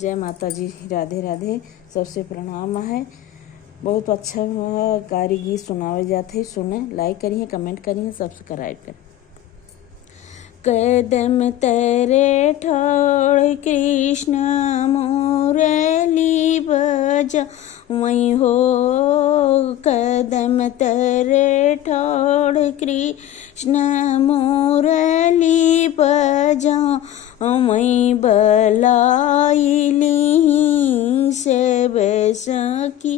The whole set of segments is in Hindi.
जय माता जी, राधे राधे। सबसे प्रणाम है। बहुत अच्छा कारी गीत सुनावे जाते, सुने, लाइक करिए, कमेंट करिए, सब्सक्राइब करिए। कदम तेरे ठोड़ कृष्ण मुरली बजा वहीं हो, कदम तेरे ठोड़ कृष्ण मुरली बजा वहीं बलाई ली से बैसकी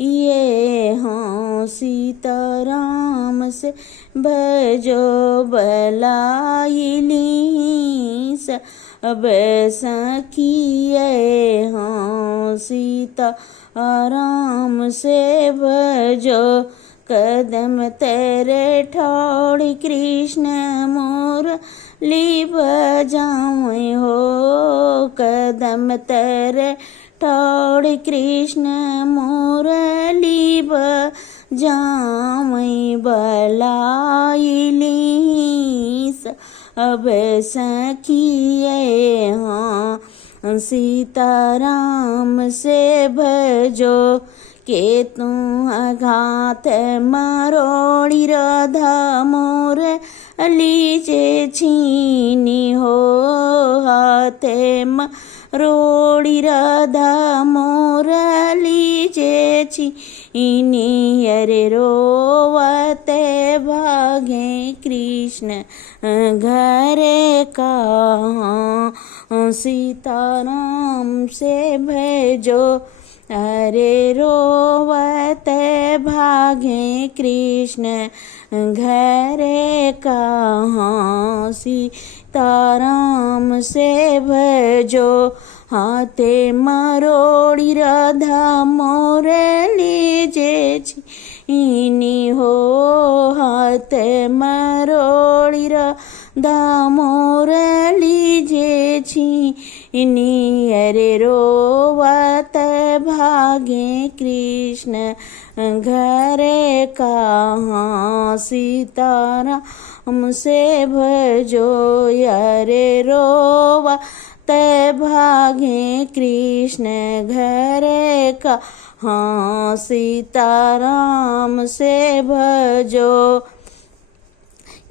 ये हाँ सीताराम से भजो बलाई ली सब सखिए हाँ सीता राम से भजो। कदम तेरे ठोड़ कृष्ण मुरली बजाऊं हो, कदम तेरे ठोड़ कृष्ण मुरली बजाऊं बलाई ली सब सखिए हाँ सीताराम से भजो। के तू अघात मरोड़ी राधा मोर लीजे छीनी हो, हाथे मरोड़ी राधा मोर लीजे छीनी अरे रोवते भागे कृष्ण घरे का सीताराम से भजो। अरे रोवते भागे कृष्ण घरे कहाँ सीताराम से भजो। हाथे मरोड़ी राधा मोर लीजे छीनी हो, हाथे मरोड़ी राधा मोर लीजे छीनी अरे रोवत भागे कृष्ण घरे कहाँ सीताराम से भजो। अरे रोवत भागे कृष्ण घरे कहाँ सीताराम से भजो।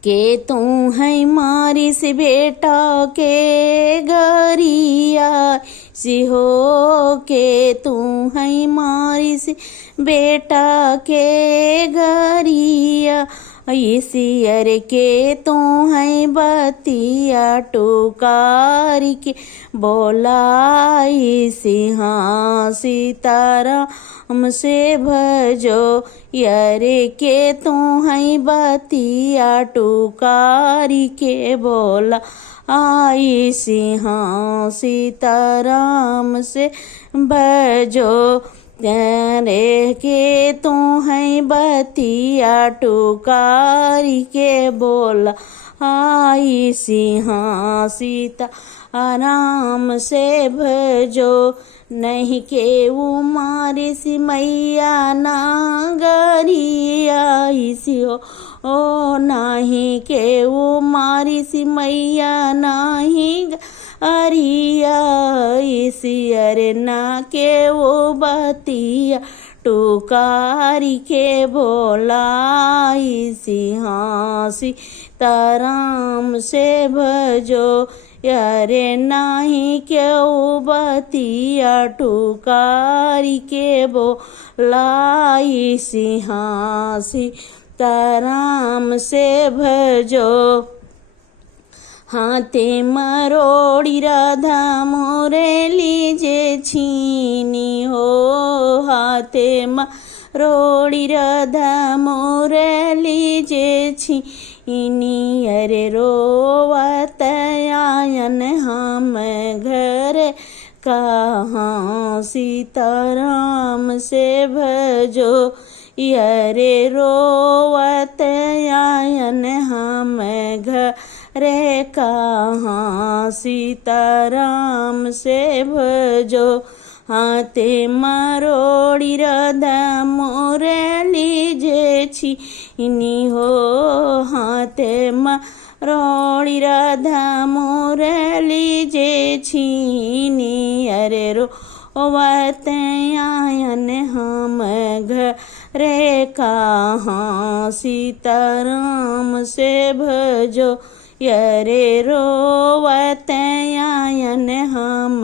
के तू है मारी से बेटा के गरिया सी हो, के तू है मारी से बेटा के गरिया इसी अरे के तू है बतिया टुकारी के बोला इसी हाँ सीताराम से भजो। यारे के तू है बतिया टुकारी के बोला आई हाँ सीताराम से भजो। तेरे के तू है बतिया टुकारी के बोला आई हाँ सीता राम से भजो। नहीं के वो मारे सी मैया नागरिया इसी हो, ओ नहीं के वो मारी सी मैया नाही अरिया इसी अरे ना के वो बतिया टुकारी के बोला इसी हाँ सीताराम से भजो। यारे नाही क्यों बतिया टुकारी के बोला इसी हाँ सीताराम से भजो। हाथे मरोड़ी राधा मोरे लीजे छीनी हो, हाथे मरोड़ी राधा मोरे लीजे छीनी अरे रोवत आयन हम घर कहाँ सीताराम से भजो। अरे रोवत आयन हम घरे कहाँ सीताराम से भजो। हाथे मरोड़ी राधा मोर लीजे छीनी हो, हाथे रोड़ी राधा मुरली जे छीनी अरे रोवत आयन हम घरे कहाँ सीताराम से भजो यरे रोवत आयन हम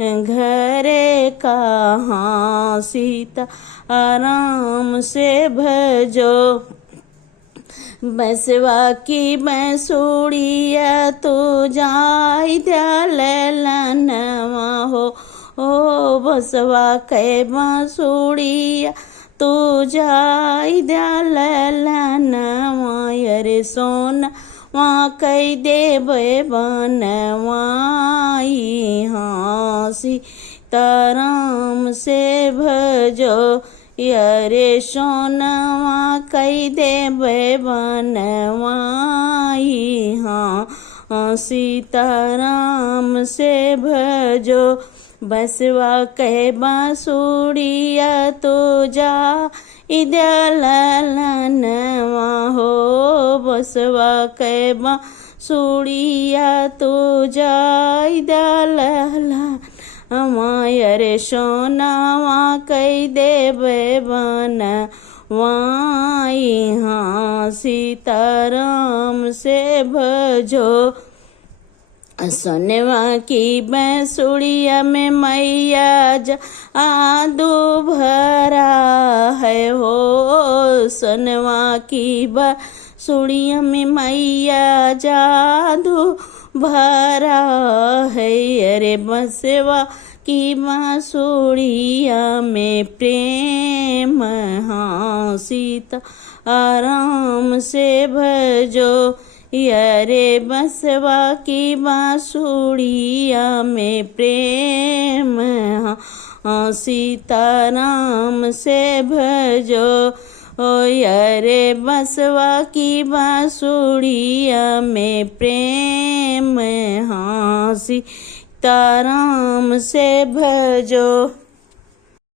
घरे कहाँ सीताराम से भजो बसवा की बंसुड़िया तो जाई ललनवा हो ओ बसवा के बंसुड़िया तो जाई ललनवा अरे सोना वहाँ कई देवे बनवाई हाँ सीताराम से भजो यरे सोनवा कई देवे बनवाई हाँ सीताराम से भजो बसवा कह बांसुड़िया तो जा ललनवा हो बसवा कह बांसुड़िया तो जा ललनवा अरे सोनावा कई देवे बनवाई हाँ सीताराम से भजो सोनवा की बंसुड़िया में मैया जादू भरा है हो सोनवा की बंसुड़िया में मैया जादू भरा है अरे बसवा की बांसुड़िया में प्रेम हाँ सीताराम से भजो यरे बसवा की बांसुड़िया में प्रेम हाँ सीताराम से भजो ओ यरे बसवा की बांसुड़िया में प्रेम हाँ सीताराम से भजो।